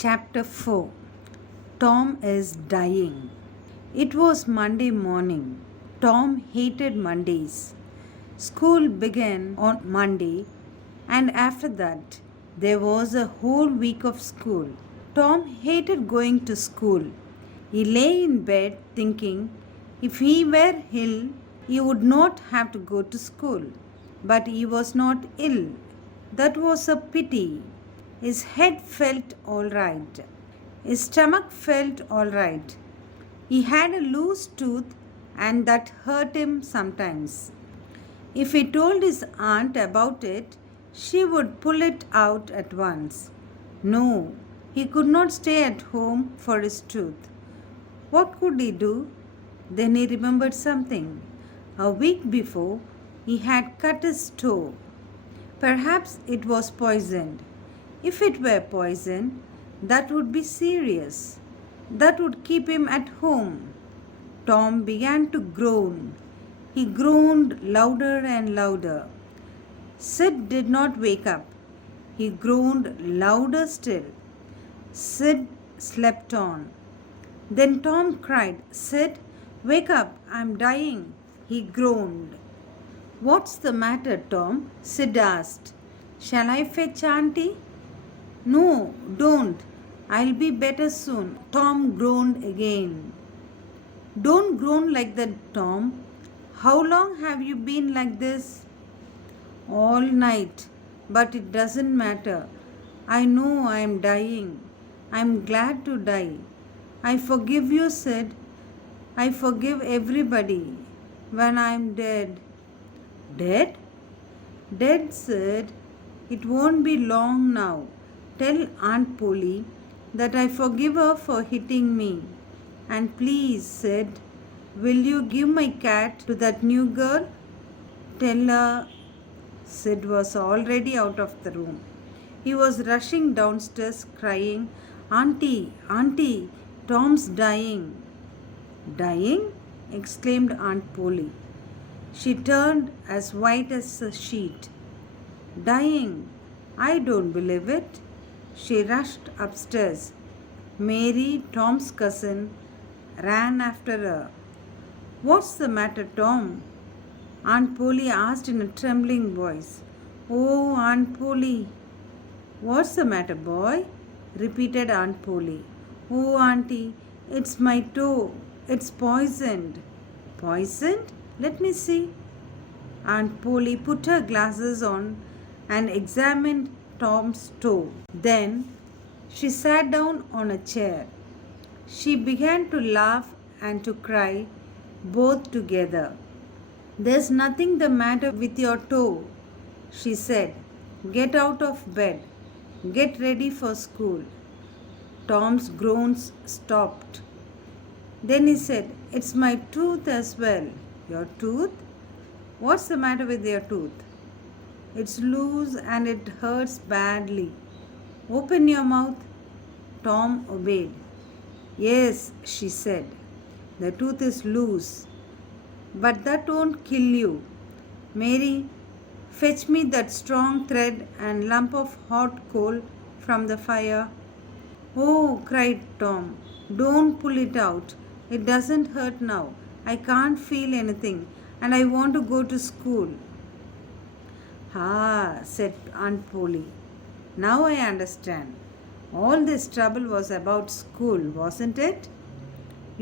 Chapter 4. Tom is dying. It was Monday morning. Tom hated Mondays. School began on Monday, and after that, there was a whole week of school. Tom hated going to school. He lay in bed thinking if he were ill, he would not have to go to school. But he was not ill. That was a pity. His head felt all right. His stomach felt all right. He had a loose tooth and that hurt him sometimes. If he told his aunt about it, she would pull it out at once. No, he could not stay at home for his tooth. What could he do? Then he remembered something. A week before, he had cut his toe. Perhaps it was poisoned. If it were poison, that would be serious. That would keep him at home. Tom began to groan. He groaned louder and louder. Sid did not wake up. He groaned louder still. Sid slept on. Then Tom cried, "Sid, wake up, I'm dying." He groaned. "What's the matter, Tom?" Sid asked. "Shall I fetch Auntie?" "No, don't. I'll be better soon." Tom groaned again. "Don't groan like that, Tom. How long have you been like this?" "All night. But it doesn't matter. I know I am dying. I'm glad to die. I forgive you, Sid. I forgive everybody. When I'm dead." "Dead?" "Dead, Sid. It won't be long now. Tell Aunt Polly that I forgive her for hitting me. And please, Sid, will you give my cat to that new girl?" "Tell her." Sid was already out of the room. He was rushing downstairs crying, "Auntie, Auntie, Tom's dying." "Dying?" exclaimed Aunt Polly. She turned as white as a sheet. "Dying? I don't believe it." She rushed upstairs. Mary, Tom's cousin, ran after her. "What's the matter, Tom?" Aunt Polly asked in a trembling voice. "Oh, Aunt Polly." "What's the matter, boy?" repeated Aunt Polly. "Oh, Auntie, it's my toe. It's poisoned." "Poisoned? Let me see." Aunt Polly put her glasses on and examined Tom's toe. Then she sat down on a chair. She began to laugh and to cry, both together. "There's nothing the matter with your toe," she said. "Get out of bed. Get ready for school." Tom's groans stopped. Then he said, "It's my tooth as well." "Your tooth? What's the matter with your tooth?" "It's loose and it hurts badly." "Open your mouth." Tom obeyed. "Yes," she said, "the tooth is loose. But that won't kill you. Mary, fetch me that strong thread and lump of hot coal from the fire." "Oh," cried Tom, "don't pull it out. It doesn't hurt now. I can't feel anything and I want to go to school." "Ah," said Aunt Polly. "Now I understand. All this trouble was about school, wasn't it?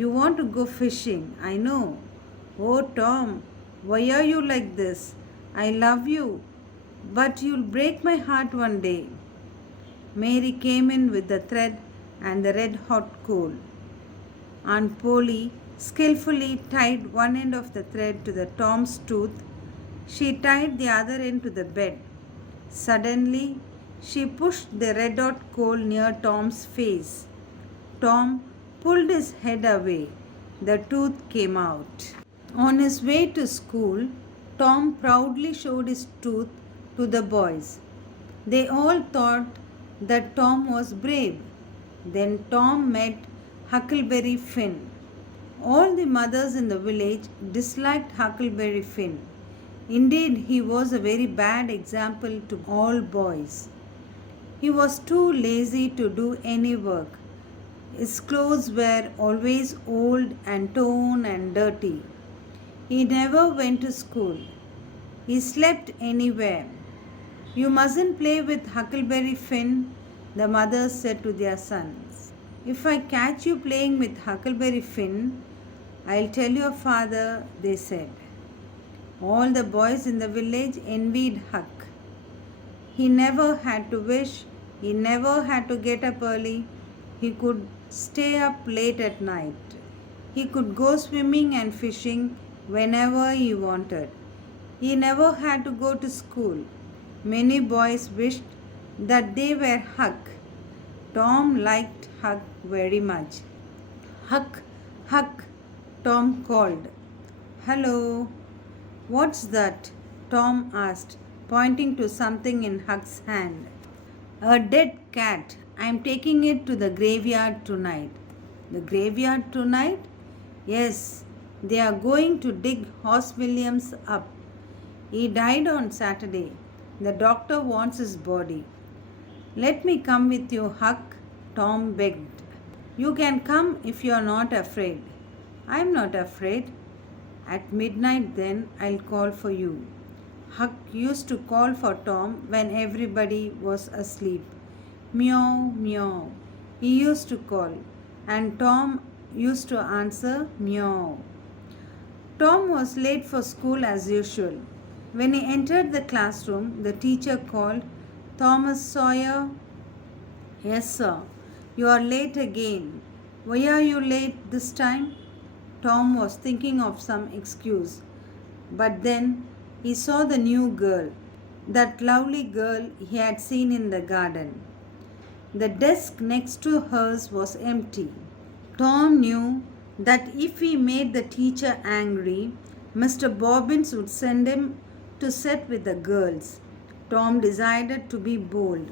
You want to go fishing, I know. Oh, Tom, why are you like this? I love you, but you'll break my heart one day." Mary came in with the thread and the red hot coal. Aunt Polly skillfully tied one end of the thread to the Tom's tooth. She tied the other end to the bed. Suddenly, she pushed the red hot coal near Tom's face. Tom pulled his head away. The tooth came out. On his way to school, Tom proudly showed his tooth to the boys. They all thought that Tom was brave. Then Tom met Huckleberry Finn. All the mothers in the village disliked Huckleberry Finn. Indeed, he was a very bad example to all boys. He was too lazy to do any work. His clothes were always old and torn and dirty. He never went to school. He slept anywhere. You mustn't play with Huckleberry Finn, the mothers said to their sons. If I catch you playing with Huckleberry Finn, I'll tell your father, they said. All the boys in the village envied Huck. He never had to wish, he never had to get up early, he could stay up late at night. He could go swimming and fishing whenever he wanted. He never had to go to school. Many boys wished that they were Huck. Tom liked Huck very much. Huck, Huck, Tom called. Hello. What's that? Tom asked, pointing to something in Huck's hand. A dead cat. I'm taking it to the graveyard tonight. The graveyard tonight? Yes, they are going to dig Hoss Williams up. He died on Saturday. The doctor wants his body. Let me come with you, Huck, Tom begged. You can come if you are not afraid. I'm not afraid. At midnight then I'll call for you. Huck used to call for Tom when everybody was asleep. Meow, meow. He used to call, and Tom used to answer meow. Tom was late for school as usual. When he entered the classroom, the teacher called, Thomas Sawyer. Yes, sir. You are late again. Why are you late this time? Tom was thinking of some excuse. But then he saw the new girl, that lovely girl he had seen in the garden. The desk next to hers was empty. Tom knew that if he made the teacher angry, Mr. Bobbins would send him to sit with the girls. Tom decided to be bold.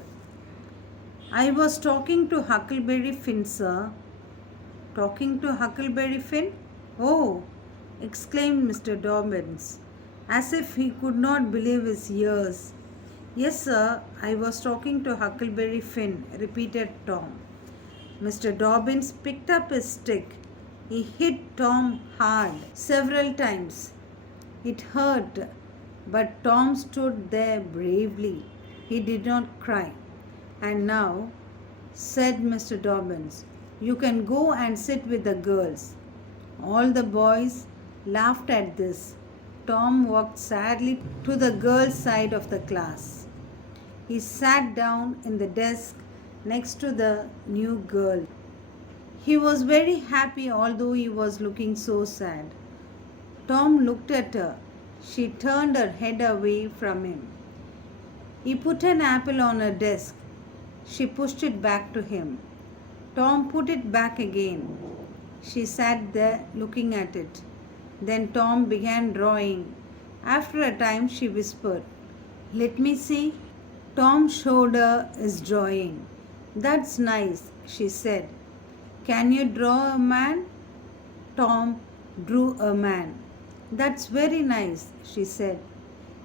I was talking to Huckleberry Finn, sir. Talking to Huckleberry Finn? Oh, exclaimed Mr. Dobbins, as if he could not believe his ears. Yes, sir, I was talking to Huckleberry Finn, repeated Tom. Mr. Dobbins picked up his stick. He hit Tom hard several times. It hurt, but Tom stood there bravely. He did not cry. And now, said Mr. Dobbins, you can go and sit with the girls. All the boys laughed at this. Tom walked sadly to the girls' side of the class. He sat down in the desk next to the new girl. He was very happy, although he was looking so sad. Tom looked at her. She turned her head away from him. He put an apple on her desk. She pushed it back to him. Tom put it back again. She sat there looking at it. Then Tom began drawing. After a time she whispered, Let me see. Tom showed her his drawing. That's nice, she said. Can you draw a man? Tom drew a man. That's very nice, she said.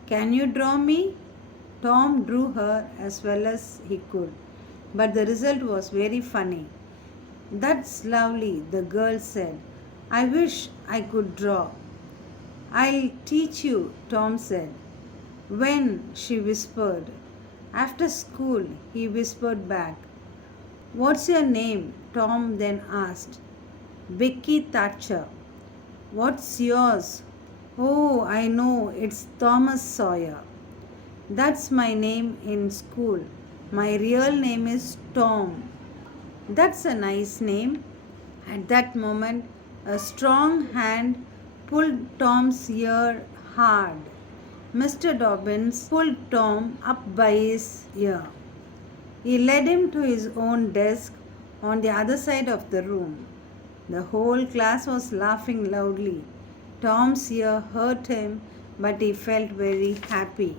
Can you draw me? Tom drew her as well as he could, but the result was very funny. That's lovely, the girl said. I wish I could draw. I'll teach you, Tom said. When? She whispered. After school, he whispered back. What's your name? Tom then asked. Becky Thatcher. What's yours? Oh, I know, it's Thomas Sawyer. That's my name in school. My real name is Tom. That's a nice name. At that moment, a strong hand pulled Tom's ear hard. Mr. Dobbins pulled Tom up by his ear. He led him to his own desk on the other side of the room. The whole class was laughing loudly. Tom's ear hurt him, but he felt very happy.